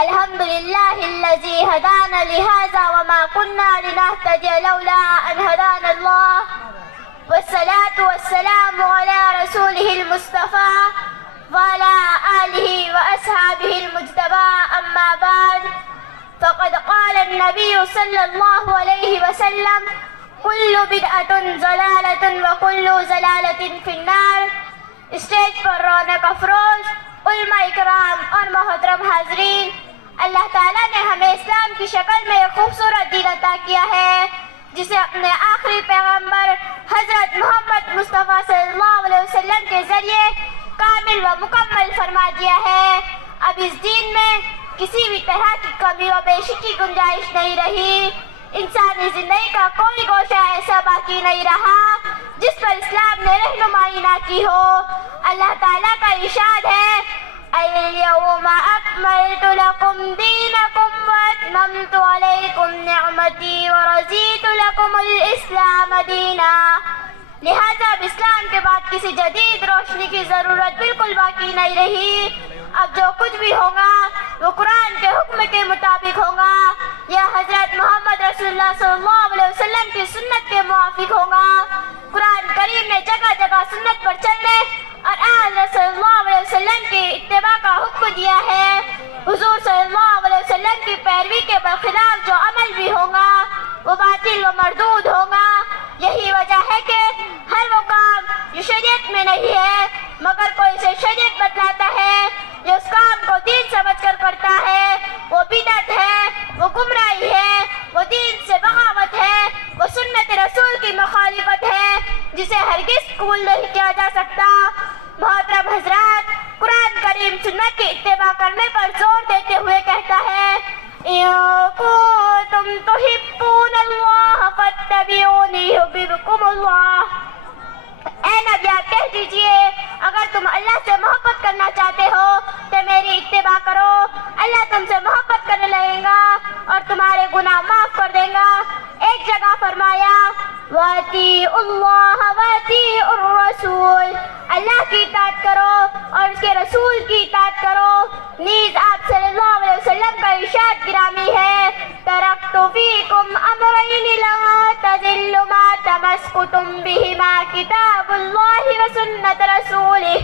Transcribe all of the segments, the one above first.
الحمد لله الذي هدانا لهذا وما كنا لنهتدي لولا أن هدانا الله والصلاة والسلام على رسوله المصطفى وعلى آله وأصحابه المجتبى أما بعد فقد قال النبي صلى الله عليه وسلم كل بدعة ضلالة وكل ضلالة في النار. اسٹیج پر رونق افروز علماء کرام اور محترم حاضرین، اللہ تعالیٰ نے ہمیں اسلام کی شکل میں ایک خوبصورت دین عطا کیا ہے جسے اپنے آخری پیغمبر حضرت محمد مصطفیٰ صلی اللہ علیہ وسلم کے ذریعے کامل و مکمل فرما دیا ہے. اب اس دین میں کسی بھی طرح کی کمی و بیشی کی گنجائش نہیں رہی. انسانی زندگی کا کوئی گوشہ ایسا باقی نہیں رہا جس پر اسلام نے رہنمائی نہ کی ہو. اللہ تعالیٰ کا ارشاد ہے اليوم اکملت لکم دینکم واتممت علیکم نعمتی ورضیت لکم الاسلام دینا. لہذا اب اسلام کے بعد کسی جدید روشنی کی ضرورت بالکل باقی نہیں رہی. اب جو کچھ بھی ہوگا وہ قرآن کے حکم کے مطابق ہوگا یا حضرت محمد رسول اللہ صلی اللہ علیہ وسلم کی سنت کے موافق ہوگا. قرآن کریم نے جگہ جگہ سنت پر چلنے اور حضرت صلی اللہ علیہ وسلم کی اتباع کا حکم دیا ہے. حضور صلی اللہ علیہ وسلم کی پیروی کے برخلاف جو عمل بھی ہوگا وہ باطل و مردود ہوگا. یہی وجہ ہے کہ ہر وہ کام جو شریعت میں نہیں ہے مگر کوئی اسے شریعت بتلاتا ہے، جو اس کام کو دین سمجھ کر کرتا ہے، وہ بدعت ہے، وہ گمراہی ہے، وہ دین سے بغاوت ہے، وہ سنت رسول کی مخالفت ہے جسے ہرگز قبول نہیں کیا جا سکتا. محترم حضرات، قرآن کریم سنت کی اتباع کرنے پر زور دیتے ہوئے کہتا ہے إِن كُنتُمْ تُحِبُّونَ اللَّهَ فَاتَّبِعُونِي يُحْبِبْكُمُ اللَّهُ. اے نبی آپ کہہ دیجئے اگر تم اللہ سے محبت کرنا چاہتے ہو تو میری اتباع کرو، اللہ تم سے محبت کرنے لگے گا اور تمہارے گناہ معاف کر دے گا. ایک جگہ فرمایا وَأَطِیعُوا اللَّهَ وَأَطِیعُوا الرَّسُولَ، اللہ کی اطاعت کرو اور اس کے رسول کی اطاعت کرو. نیز آپ صلی اللہ علیہ وسلم کا ارشاد گرامی ہے تَرَکْتُ فِیکُمْ أَمْرَیْنِ لَن تَضِلُّوا مَا تَمَسَّکْتُم بِہِمَا کِتَابُ اللَّهِ وَسُنَّتُ رَسُولِهِ.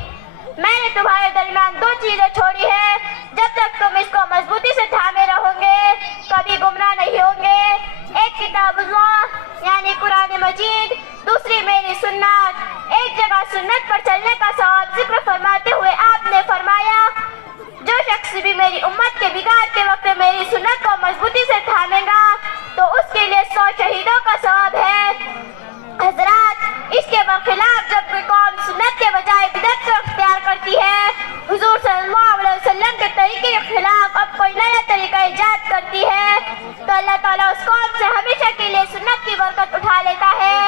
میں نے تمہارے درمیان دو چیزیں چھوڑی ہیں، جب تک تم اس کو مضبوطی سے تھامے رہو گے کبھی گمراہ نہیں ہوں گے. ایک کتاب اللہ یعنی قرآن مجید، دوسری میری سنت. ایک جگہ سنت پر چلنے کا ثواب ذکر فرماتے ہوئے آپ نے فرمایا جو شخص بھی میری امت کے بگاڑ کے وقت میری سنت کو مضبوطی سے تھامے گا تو اس کے لیے 100 شہیدوں کا ثواب ہے. حضرات، اس کے برخلاف جب کوئی قوم سنت کے بجائے بدعت کو اختیار کرتی ہے، حضور صلی اللہ علیہ وسلم کے طریقے کے خلاف اب کوئی نیا طریقہ ایجاد کرتی ہے تو اللہ تعالیٰ اس قوم سے ہمیشہ کے لیے سنت کی برکت اٹھا لیتا ہے.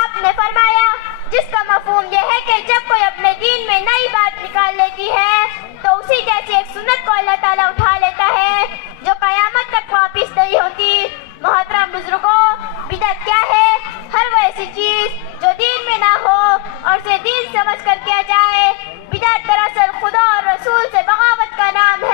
آپ نے فرمایا جس کا مفہوم یہ ہے کہ جب کوئی اپنے دین میں نئی بات نکال لیتی ہے تو اسی جیسی ایک سنت کو اللہ تعالیٰ اٹھا لیتا ہے جو قیامت تک واپس نہیں ہوتی. محترم بزرگوں، بدعت کیا ہے؟ ہر وہ ایسی چیز جو دین میں نہ ہو اور اسے دین سمجھ کر کیا جائے. بدعت دراصل خدا اور رسول سے بغاوت کا نام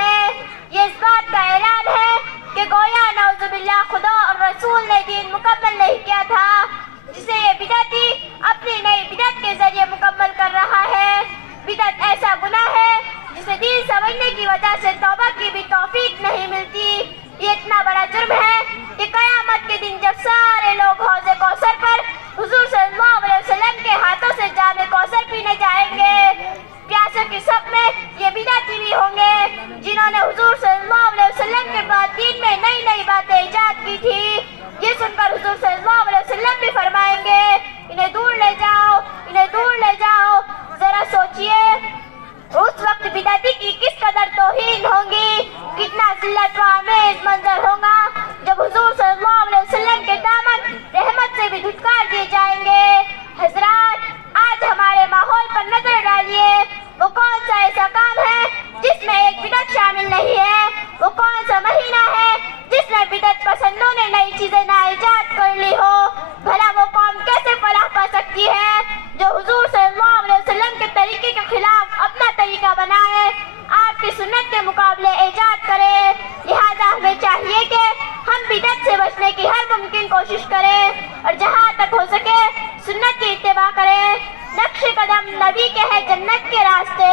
کوشش کریں اور جہاں تک ہو سکے سنت کی اتباع کریں. نقش قدم نبی کے ہے جنت کے راستے,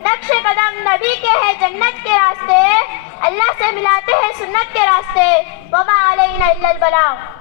نقش قدم نبی کے ہے جنت کے راستے, اللہ سے ملاتے ہیں سنت کے راستے. وما علینا الا البلاغ.